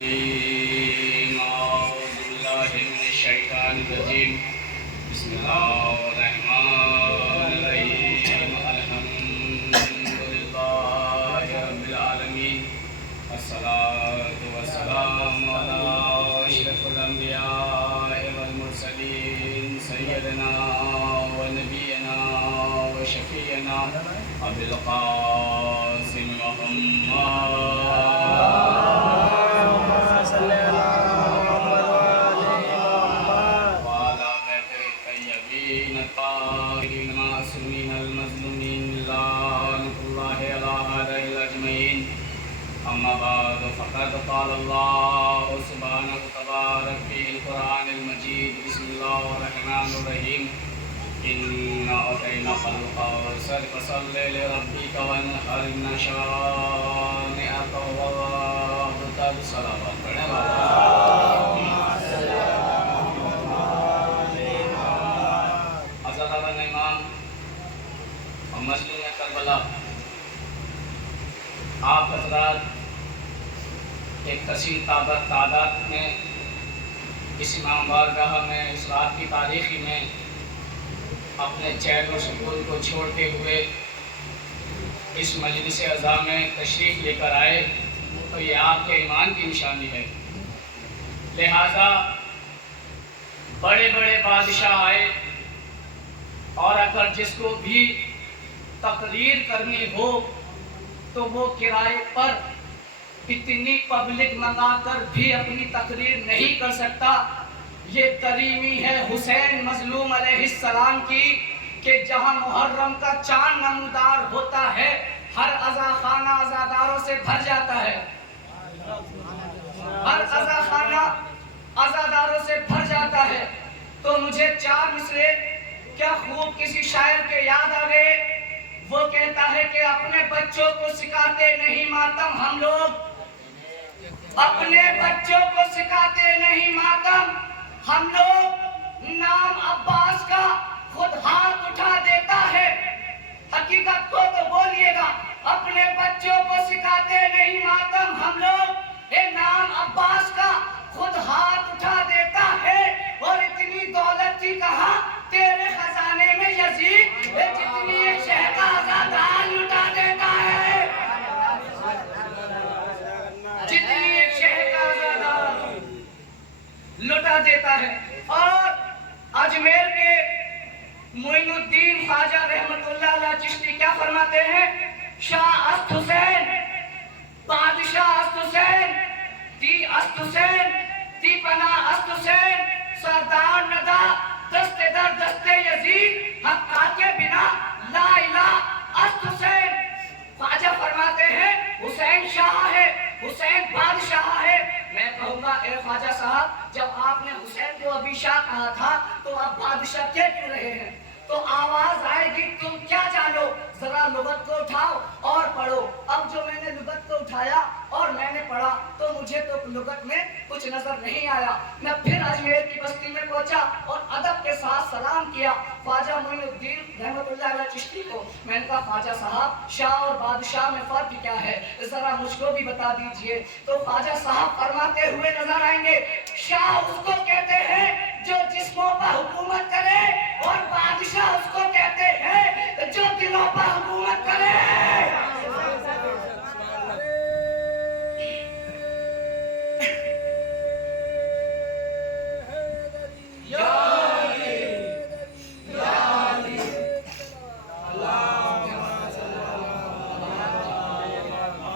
أعوذ بالله من الشيطان الرجيم. بسم الله الرحمن الرحيم. الحمد لله رب العالمين. الصلاة والسلام على أشرف الأنبياء والمرسلين سيدنا ونبينا وشفيعنا أبي القاسم محمد المعصومين المظلومين لعنة الله على أعدائه أجمعين. أما بعد فقد قال الله سبحانه وتعالى في القرآن المجيد. بسم الله الرحمن الرحيم. إنا أعطيناك الكوثر فصل لربك وانحر إن شانئك هو الأبتر. صلوات پڑھیں مظلوم کربلا. آپ حضرات ایک کثیر تعداد میں اس امام بارگاہ میں اس رات کی تاریخی میں اپنے چین و سکون کو چھوڑتے ہوئے اس مجلس عزا میں تشریف لے کر آئے تو یہ آپ کے ایمان کی نشانی ہے. لہذا بڑے بڑے بادشاہ آئے اور اگر جس کو بھی تقریر کرنی ہو تو وہ کرائے پر اتنی پبلک منگا کر بھی اپنی تقریر نہیں کر سکتا. یہ تریمی ہے حسین مظلوم علیہ السلام کی کہ جہاں محرم کا چاند نمودار ہوتا ہے ہر عزا خانہ عزاداروں سے بھر جاتا ہے. ہر عزا خانہ عزاداروں سے بھر جاتا ہے. تو مجھے چار مصرے کیا خوب کسی شاعر کے یاد آ گئے. وہ کہتا ہے کہ اپنے بچوں کو سکھاتے نہیں ماتم ہم لوگ. اپنے بچوں کو سکھاتے نہیں ماتم ہم لوگ. نام عباس کا خود ہاتھ اٹھا دیتا ہے. حقیقت کو تو بولیے گا. اپنے بچوں کو سکھاتے نہیں ماتم ہم لوگ. یہ نام عباس کا خود ہاتھ اٹھا دیتا ہے. اور اتنی دولت تھی کہاں تیرے خزانے میں یزید. جتنی ایک شہر کا عزادار لٹا دیتا ہے. جتنی ایک شہر کا عزادار لٹا دیتا ہے. اور اجمیر کے معین الدین خواجہ رحمت اللہ علیہ چشتی کیا فرماتے ہیں. شاہ است حسین بادشاہ است حسین دی است حسین دی پناہ است حسین سردار ندا دستے در دستے یزید حقا کے بنا لا الہ است حسین. خواجہ فرماتے ہیں حسین شاہ ہے, حسین بادشاہ ہے. میں کہوں گا اے خواجہ صاحب جب آپ نے حسین کو ابھی شاہ کہا تھا تو آپ بادشاہ کیوں رہے ہیں. تو آواز آئے گی تم کیا جانو. ذرا لغت کو اٹھاؤ اور پڑھو. اب جو میں نے لغت کو اٹھایا اور میں نے پڑھا تو مجھے تو لغت میں کچھ نظر نہیں آیا. میں پھر اجمیر کی بستی میں پہنچا اور ادب کے ساتھ سلام کیا خواجہ معین الدین رحمت اللہ علیہ چشتی کو. میں نے کہا خواجہ صاحب شاہ اور بادشاہ میں فرق کیا ہے ذرا مجھ کو بھی بتا دیجئے. تو خواجہ صاحب فرماتے ہوئے نظر آئیں گے شاہ اس کو کہتے ہیں جو جسموں پر حکومت کرے اور بادشاہ اس کو کہتے ہیں جو دلوں پر حکومت کرے.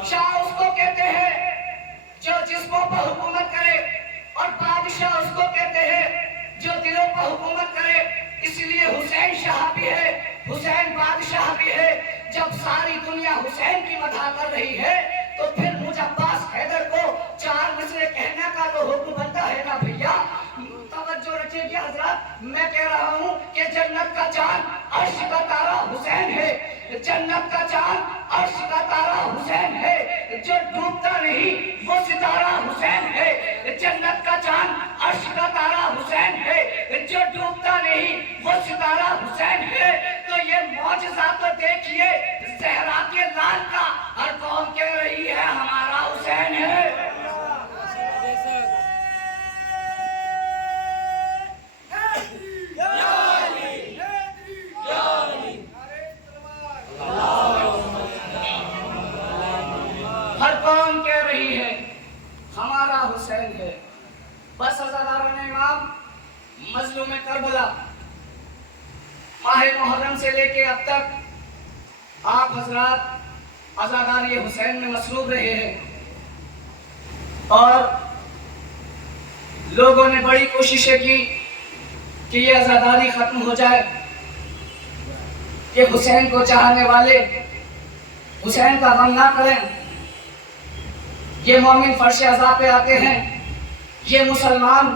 شاہ اس کو کہتے ہیں جو جسموں پر حکومت کرے اور بادشاہ اس کو کہتے ہیں جو دلوں پر حکومت کرے. اس لیے حسین شاہ بھی ہے حسین بادشاہ بھی ہے. جب ساری دنیا حسین کی مدح کر رہی ہے تو پھر مجھ عباس حیدر کو چار مصرے کہنے کا تو حکم بنتا ہے نا بھیا. توجہ رکھیے گی حضرات. میں کہہ رہا ہوں کہ جنت کا چاند عرش کا تارا حسین ہے. جنت کا چاند عرش کا تارا حسین ہے. جو ڈوبتا نہیں وہ ستارہ حسین ہے. جنت کا چاند عرش کا تارا حسین ہے. جو ڈوبتا نہیں وہ ستارہ حسین ہے. تو یہ معجزہ تو دیکھیے زہرا کے لال کا. ہر قوم کہہ رہی ہے ہمارا حسین ہے. حسین ہے۔ بس عزاداران امام، مظلوم کربلا ماہ محرم سے لے کے اب تک آپ حضرات عزاداری حسین میں مصروف رہے ہیں، اور لوگوں نے بڑی کوششیں کی کہ یہ عزاداری ختم ہو جائے، کہ حسین کو چاہنے والے حسین کا غم نہ کریں۔ یہ مومن فرش عزا پہ آتے ہیں، یہ مسلمان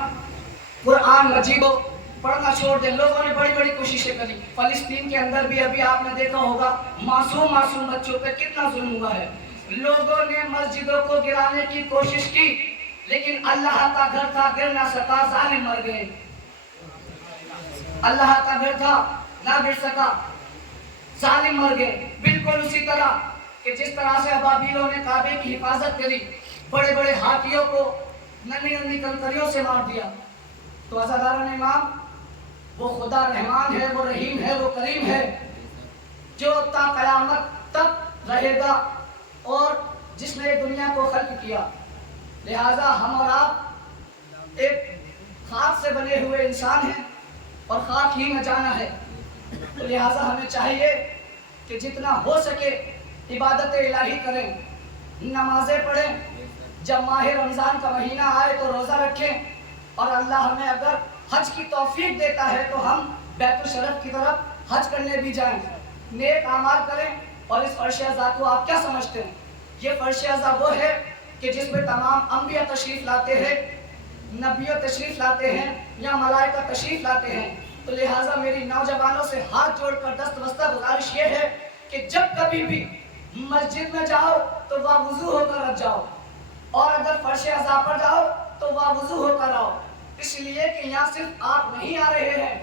قرآن مجید کو پڑھنا چھوڑ دیں۔ لوگوں نے بڑی بڑی کوششیں کری۔ فلسطین کے اندر بھی ابھی آپ نے دیکھا ہوگا معصوم بچوں پہ کتنا ظلم ہوا ہے۔ لوگوں نے مسجدوں کو گرانے کی کوشش کی، لیکن اللہ کا گھر تھا، گر نہ سکا، ظالم مر گئے۔ اللہ کا گھر تھا، نہ گر سکا، ظالم مر گئے۔ بالکل اسی طرح کہ جس طرح سے ابابیلوں نے کعبے کی حفاظت کری، بڑے بڑے ہاتھیوں کو ننھی ننھی کنکریوں سے مار دیا۔ تو عزاداران امام، وہ خدا رحمان ہے، وہ رحیم ہے، وہ کریم ہے، جو تا قیامت تک رہے گا، اور جس نے دنیا کو خلق کیا۔ لہٰذا ہم اور آپ ایک خاک سے بنے ہوئے انسان ہیں، اور خاک ہی میں جانا ہے۔ تو لہٰذا ہمیں چاہیے کہ جتنا ہو سکے عبادت الہی کریں، نمازیں پڑھیں، جب ماہ رمضان کا مہینہ آئے تو روزہ رکھیں، اور اللہ ہمیں اگر حج کی توفیق دیتا ہے تو ہم بیت الشرف کی طرف حج کرنے بھی جائیں، نیک اعمال کریں۔ اور اس فرش عزا کو آپ کیا سمجھتے ہیں؟ یہ فرش عزا وہ ہے کہ جس میں تمام انبیاء تشریف لاتے ہیں، نبیوں تشریف لاتے ہیں، یا ملائکہ تشریف لاتے ہیں۔ تو لہٰذا میری نوجوانوں سے ہاتھ جوڑ کر دستبستہ گزارش یہ ہے کہ جب کبھی بھی مسجد میں جاؤ تو باوضو ہو کر رکھ جاؤ، اور اگر فرش عزا پر جاؤ تو باوضو ہو کر آؤ، اس لیے کہ یہاں صرف آپ نہیں آ رہے ہیں،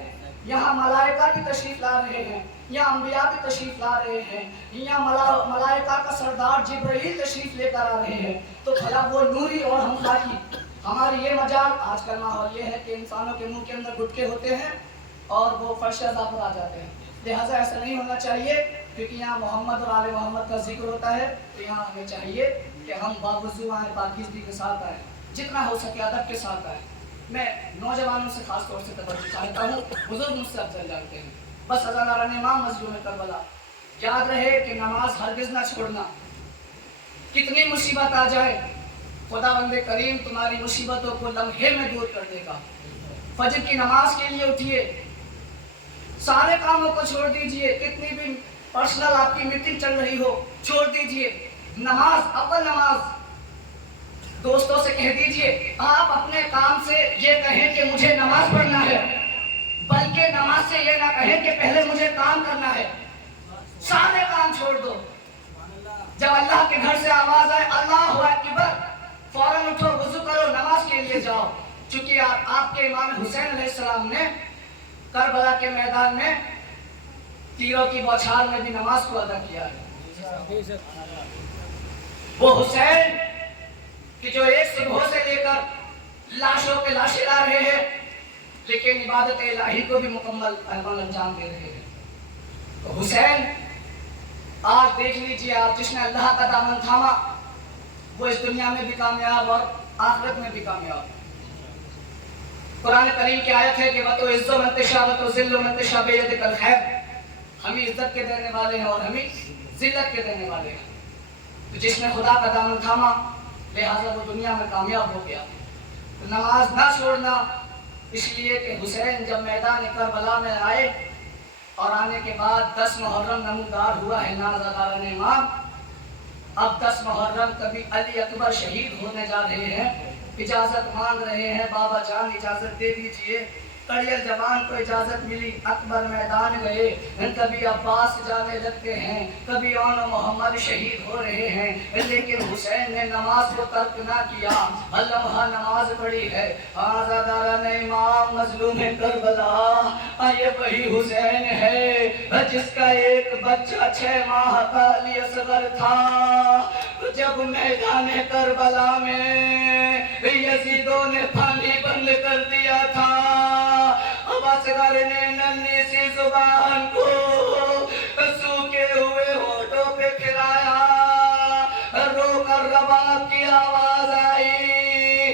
یہاں ملائکہ بھی تشریف لا رہے ہیں، یہاں انبیاء بھی تشریف لا رہے ہیں، یہاں ملائکہ کا سردار جبرائیل تشریف لے کر آ رہے ہیں۔ تو بھلا وہ نوری اور ہم خاکی، ہماری یہ مجال، آج کل ماحول یہ ہے کہ انسانوں کے منہ کے اندر گٹکے ہوتے ہیں اور وہ فرش عزا پر آ جاتے ہیں۔ لہٰذا ایسا نہیں ہونا چاہیے، کیونکہ یہاں محمد اور آل محمد کا ذکر ہوتا ہے، تو یہاں ہمیں چاہیے کہ ہم باوضو آئیں، پاکیزگی کے ساتھ آئیں، جتنا ہو سکے ادب کے ساتھ آئیں۔ میں نوجوانوں سے خاص طور سے توجہ چاہتا ہوں، بزرگ مجھ سے افضل جانتے ہیں۔ بس عزاداران امام، مظلوم کربلا، یاد رہے کہ نماز ہرگز نہ چھوڑنا۔ کتنی مصیبت آ جائے، خدا بند کریم تمہاری مصیبتوں کو لمحے میں دور کر دے گا۔ فجر کی نماز کے لیے اٹھیے، سارے کاموں کو چھوڑ دیجئے، کتنی بھی پرسنل آپ کی میٹنگ چل رہی ہو، چھوڑ دیجئے۔ نماز، اول نماز، دوستوں سے کہہ دیجئے، آپ اپنے کام سے یہ کہیں کہ مجھے نماز پڑھنا ہے، بلکہ نماز سے یہ نہ کہیں کہ پہلے مجھے کام کرنا ہے۔ سارے کام چھوڑ دو۔ جب اللہ کے گھر سے آواز آئے اللہ اکبر، فوراً اٹھو، وضو کرو، نماز کے لیے جاؤ، چونکہ آپ کے امام حسین علیہ السلام نے کربلا کے میدان میں تیروں کی بوچھار میں بھی نماز کو ادا کیا ہے۔ وہ حسین کہ جو ایک صبح سے لے کر لاشوں پہ لاشیں لا رہے ہیں، لیکن عبادت الہی کو بھی مکمل انجام دے رہے ہیں۔ تو حسین، آج دیکھ لیجئے آپ، جس نے اللہ کا دامن تھاما وہ اس دنیا میں بھی کامیاب اور آخرت میں بھی کامیاب۔ قرآن کریم کی آیت ہے کہ وَتُو عِزُّ مَن تَشَاءُ وَتُو ذِلُّ مَن تَشَاءُ بِیَدِکَ الْخَیرُ، ہم عزت کے دینے والے ہیں اور ہم ذلت کے دینے والے ہیں۔ تو جس نے خدا کا دامن تھاما، لہٰذا وہ دنیا میں کامیاب ہو گیا۔ نماز نہ چھوڑنا، اس لیے کہ حسین جب میدان کربلا میں آئے اور آنے کے بعد 10 محرم نمودار ہوا ہے عزاداران امام۔ اب 10 محرم کبھی علی اکبر شہید ہونے جا رہے ہیں، اجازت مانگ رہے ہیں، بابا جان اجازت دے دیجئے۔ کڑیل جوان کو اجازت ملی، اکبر میدان گئے، کبھی عباس جانے لگتے ہیں، کبھی اون و محمد شہید ہو رہے ہیں، لیکن حسین نے نماز کو ترک نہ کیا، ہر لمحہ نماز پڑھی ہے۔ عزاداران امام، مظلوم کربلا، یہ وہی حسین ہے جس کا ایک بچہ 6 ماہ کا علی اصغر تھا، جب میدان کربلا میں یزیدوں نے پانی بند کر دیا تھا، اب اصغر نے ننھی سی زبان کو سوکھے ہوئے ہونٹوں پہ پھرایا، رو کر رباب کی آواز آئی،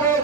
2